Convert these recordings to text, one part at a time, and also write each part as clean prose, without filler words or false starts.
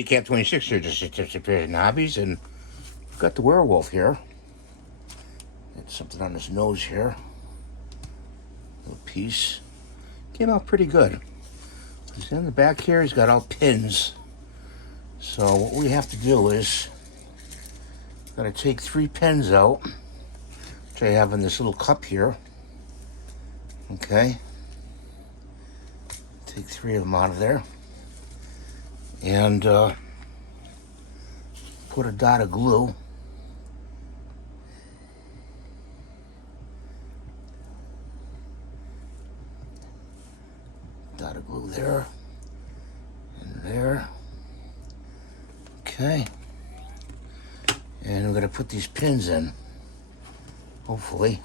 BCAP 26 here, just tips and pairs and hobbies, and we've got the Werewolf here. Got something on his nose here. Little piece. Came out pretty good. He's in the back here, he's got all pins. So what we have to do is, got to take 3 pins out, which I have in this little cup here. Okay. Take 3 of them out of there. And put a dot of glue there and there. Okay, and we're going to put these pins in, hopefully.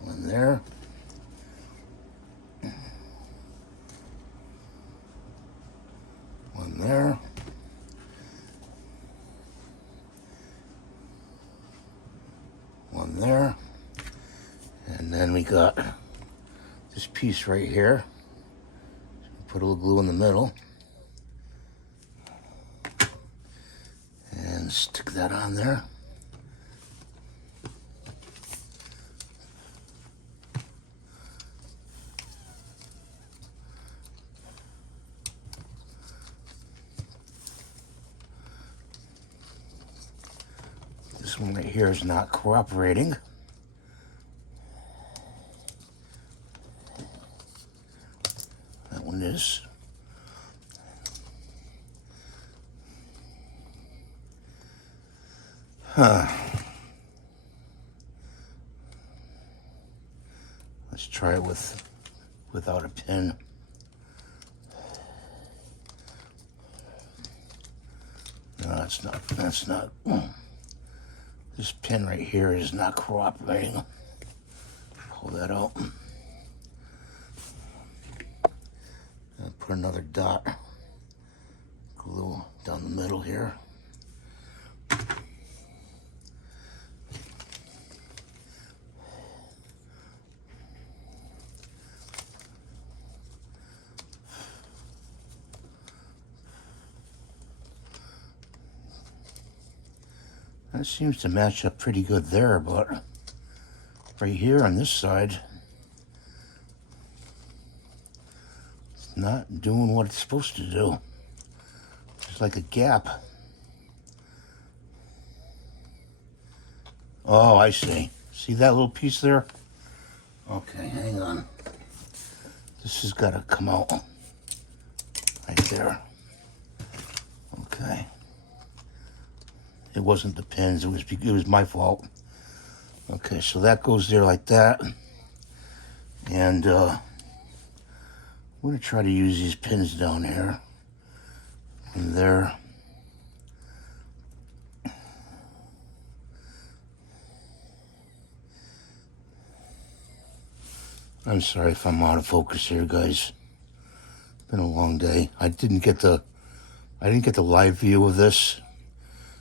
One there. One there. One there. And then we got this piece right here. Put a little glue in the middle. And stick that on there. This one right here is not cooperating. That one is. Let's try it without a pin. No, that's not. This pin right here is not cooperating. Pull that out. And put another dot glue down the middle here. That seems to match up pretty good there, but right here on this side, it's not doing what it's supposed to do. It's like a gap. Oh, I see. See that little piece there? Okay, hang on. This has got to come out right there. Okay. It wasn't the pins, it was my fault. Okay, so that goes there like that. And I'm gonna try to use these pins down here and there. I'm sorry if I'm out of focus here, guys. It's been a long day. I didn't get the live view of this.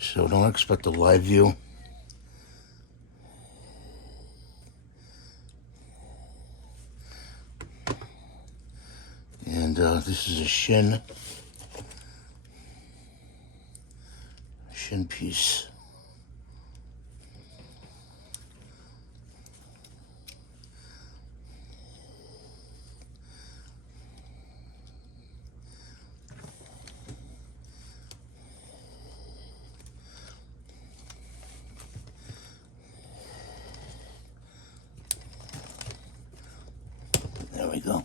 So don't expect a live view. And this is a shin piece. There we go.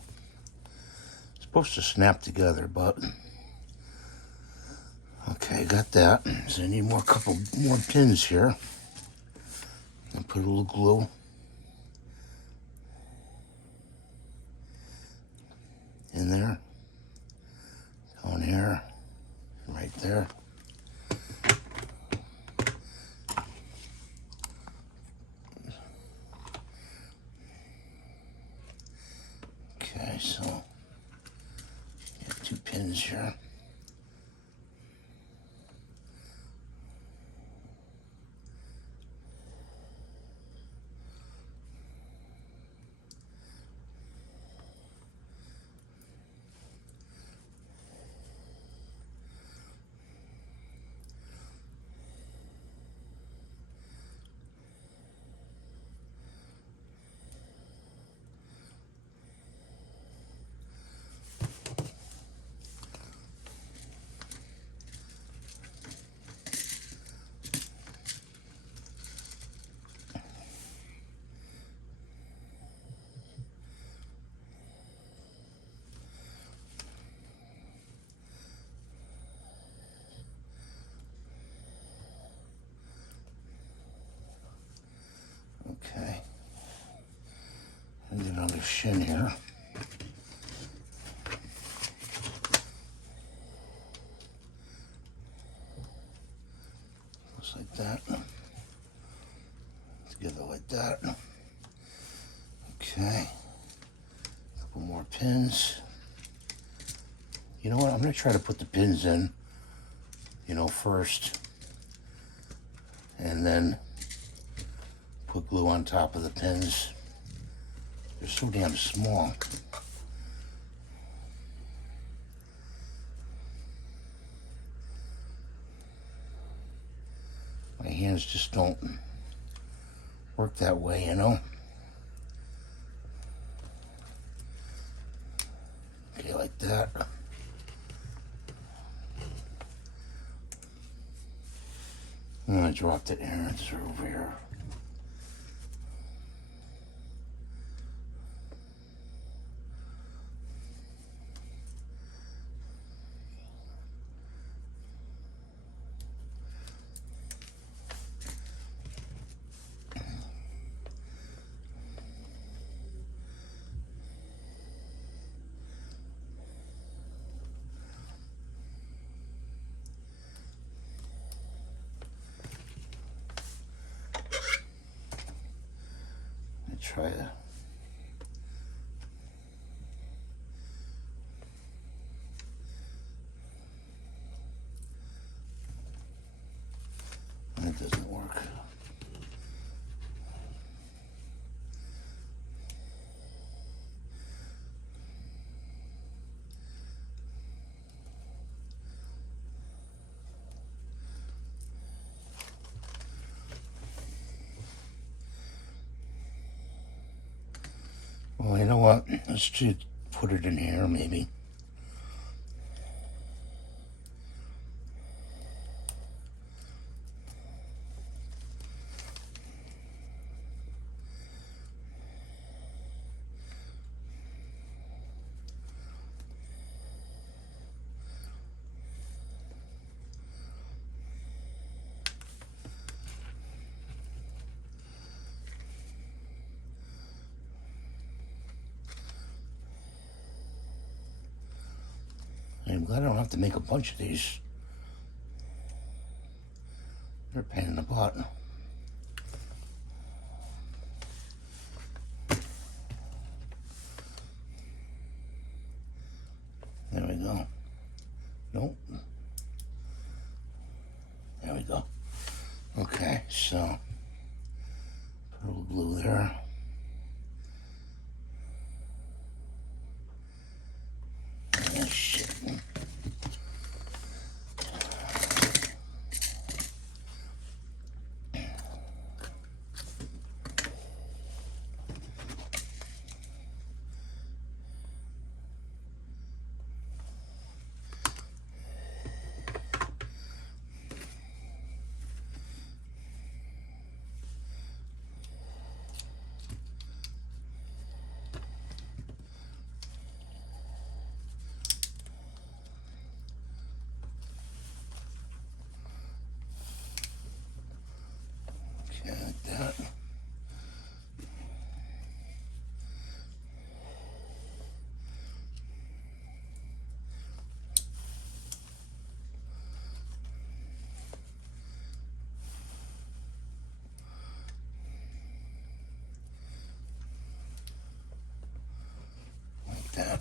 It's supposed to snap together, but okay, got that. So I need couple more pins here. And put a little glue in there, down here, right there. Okay, so got 2 pins here. shim here. Just like that. Together like that. Okay. A couple more pins. You know what? I'm going to try to put the pins in, first. And then put glue on top of the pins. They're so damn small. My hands just don't work that way, Okay, like that. And I dropped it here. It's over here. Try to it doesn't work. Well, you know what? Let's just put it in here, maybe. I'm glad I don't have to make a bunch of these. They're a pain in the butt. There we go. Nope. There we go. Okay, so put a little glue there. Oh, shit. Like that. Like that.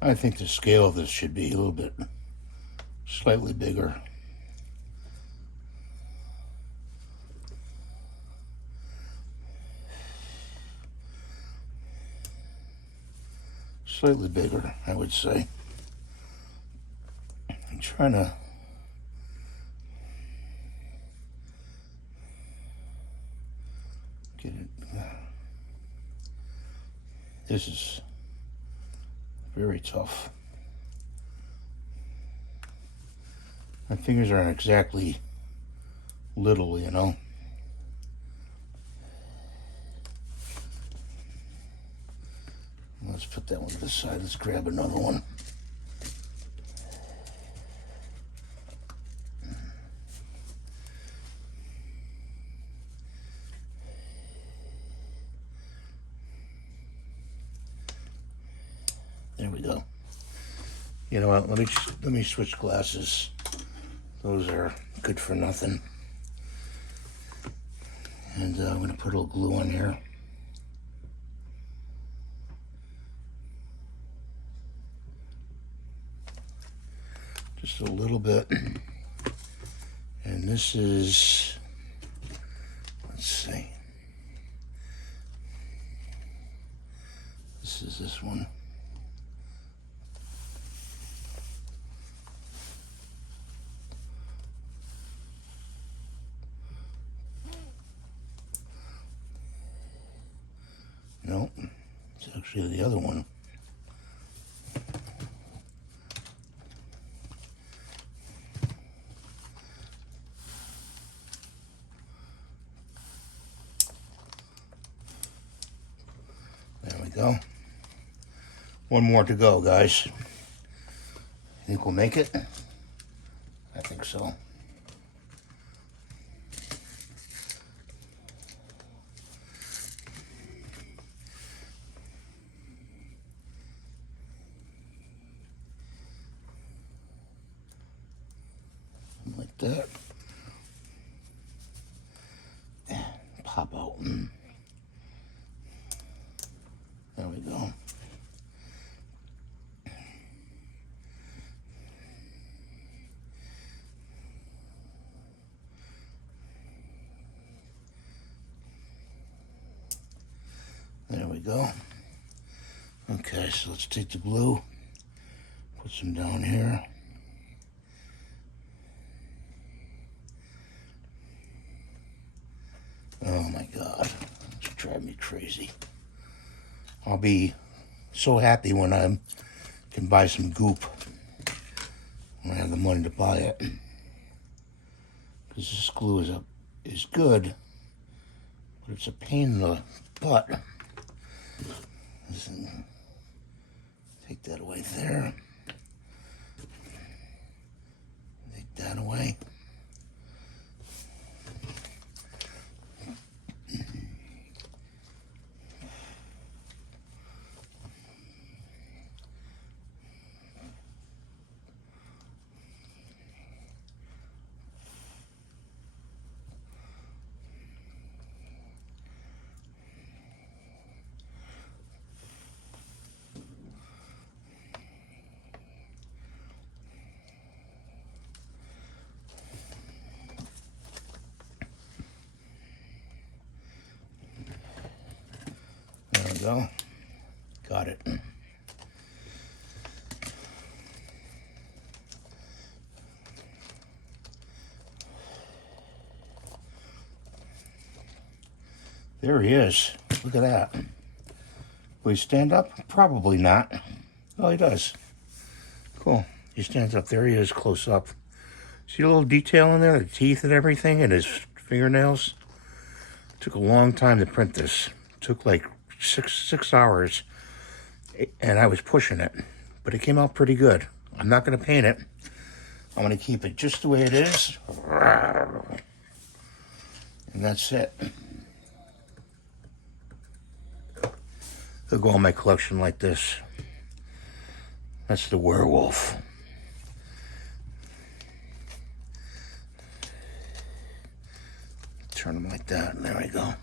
I think the scale of this should be a little bit slightly bigger. Slightly bigger, I would say. I'm trying to get it. This is very tough. My fingers aren't exactly little, you know. Let's put that one to the side. Let's grab another one. There we go. You know what? Let me switch glasses. Those are good for nothing. And I'm going to put a little glue on here. Just a little bit. And this is, let's see. This is this one. No, it's actually the other one. There we go. One more to go, guys. Think we'll make it? I think so. Like that. Pop out. There we go. There we go. Okay, so let's take the glue, put some down here. Oh my God, it's driving me crazy. I'll be so happy when I can buy some goop, when I have the money to buy it. Because this glue is good, but it's a pain in the butt. Listen, take that away there. Take that away. There we go. Got it. There he is. Look at that. Will he stand up? Probably not. Oh, he does. Cool. He stands up. There he is, close up. See the little detail in there? The teeth and everything, and his fingernails? Took a long time to print this. Took like six hours, and I was pushing it, but it came out pretty good. I'm not going to paint it. I'm going to keep it just the way it is, and that's it. They'll go in my collection like this. That's the Werewolf. Turn them like that, and there we go.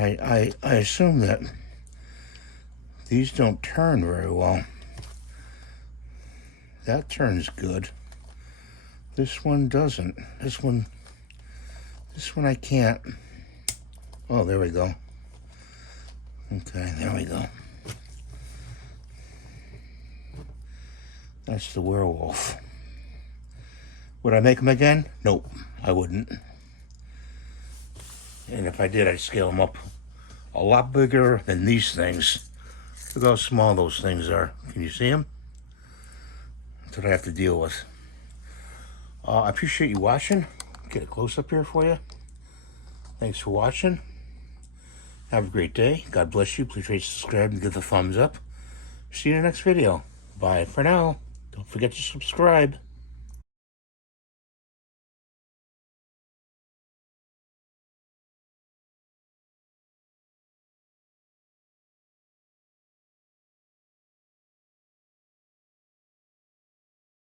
I assume that these don't turn very well. That turns good. This one doesn't. This one I can't. Oh, there we go. Okay, there we go. That's the werewolf. Would I make him again? Nope, I wouldn't. And if I did, I'd scale them up a lot bigger than these things. Look how small those things are. Can you see them? That's what I have to deal with. I appreciate you watching. Get a close-up here for you. Thanks for watching. Have a great day. God bless you. Please rate, subscribe, and give the thumbs up. See you in the next video. Bye for now. Don't forget to subscribe.